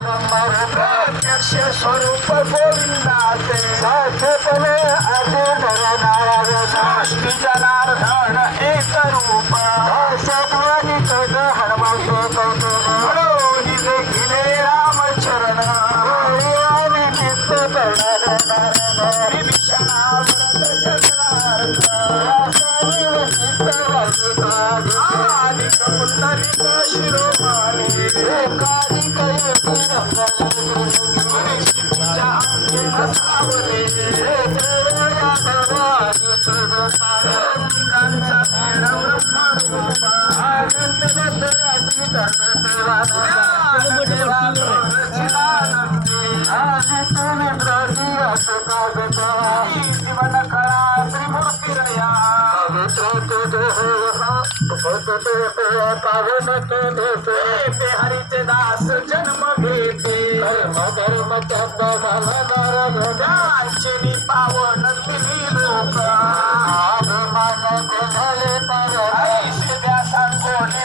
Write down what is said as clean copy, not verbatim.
प्रत्यक्ष स्वरूप गोविंदाचे साठेपणे सृष्टी जनार्दन एक रूप सत्वानिक हनुमंत कौतुक देखिले रामचरण निमित्त विभीषणाव्रत चक्रार्थ आदिक पुंडलिक शिरोमणी एकाधिक जीवन कळा त्रिमूर्ती हरीचे दास जन्म घेते धर्म चंद दार्शिनी पावन लोक अभिमान कोणले पर ऐश्वर्या सांगोने